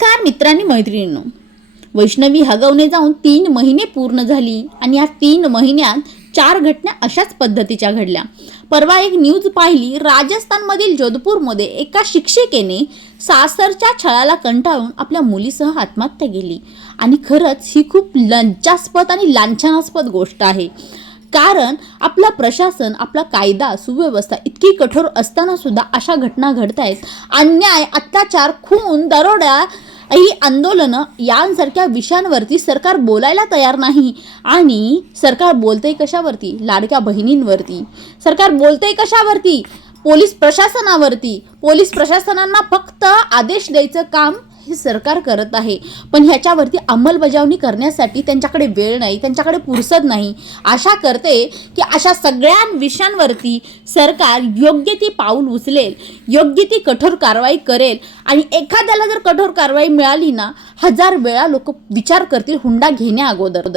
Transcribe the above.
नमस्कार मित्रांनी मैत्रिणींनो, वैष्णवी हगवणे जाऊन 3 महिने पूर्ण झाली आणि या 3 महिन्यात 4 घटना अशाच पद्धतीच्या घडल्या। परवा एक न्यूज पाहिली, राजस्थानमधील जोधपूरमध्ये एका शिक्षिकेने सासरच्या छळाला कंटाळून आपल्या मुलीसह आत्महत्या केली। आणि खरंच ही खूप लज्जास्पद आणि लांछनास्पद गोष्ट आहे, कारण आपला प्रशासन, आपला कायदा सुव्यवस्था इतकी कठोर असताना सुद्धा अशा घटना घडतायत। अन्याय, अत्याचार, खून, दरोडा ही आंदोलनं यांसारख्या विषयांवरती सरकार बोलायला तयार नाही। आणि सरकार बोलतंय कशावरती? लाडक्या बहिणींवरती। सरकार बोलतंय कशावरती? पोलीस प्रशासनावरती। पोलीस प्रशासनांना फक्त आदेश द्यायचं काम हे सरकार करत आहे, पण ह्याच्यावरती अंमलबजावणी करण्यासाठी त्यांच्याकडे वेळ नाही, त्यांच्याकडे फुरसत नाही। आशा करते की अशा सगळ्या विषयांवरती सरकार योग्य ती पाऊल उचलेल, योग्य ती कठोर कारवाई करेल। आणि एखाद्याला जर कठोर कारवाई मिळाली ना, 1000 वेळा लोक विचार करतील हुंडा घेण्या अगोदर।